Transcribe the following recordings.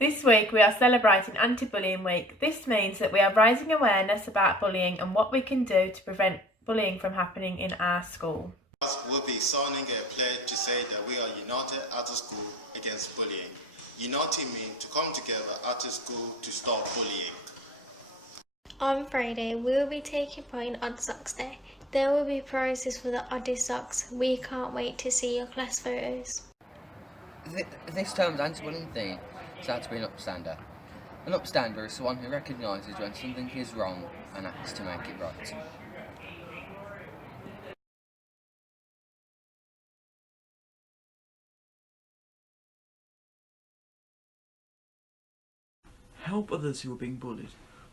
This week we are celebrating Anti-Bullying Week. This means that we are raising awareness about bullying and what we can do to prevent bullying from happening in our school. We'll be signing a pledge to say that we are united at the school against bullying. Uniting means to come together at the school to stop bullying. On Friday, we will be taking part in Odd Socks Day. There will be prizes for the oddest socks. We can't wait to see your class photos. This term's anti-bullying theme is out to be an upstander. An upstander is someone who recognises when something is wrong and acts to make it right. Help others who are being bullied.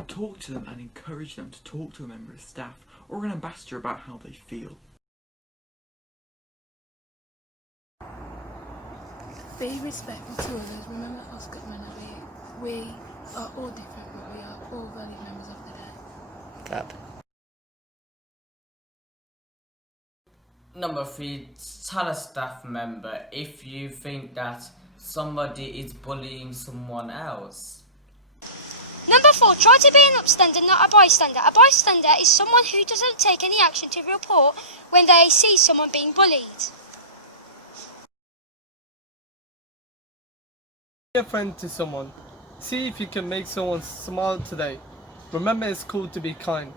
Talk to them and encourage them to talk to a member of staff or an ambassador about how they feel. Be respectful to others. Remember Oscar Manali. We are all different, but we are all valued members of the day. Clap. Number 3, tell a staff member if you think that somebody is bullying someone else. Number 4, try to be an upstander, not a bystander. A bystander is someone who doesn't take any action to report when they see someone being bullied. Be a friend to someone. See if you can make someone smile today. Remember, it's cool to be kind.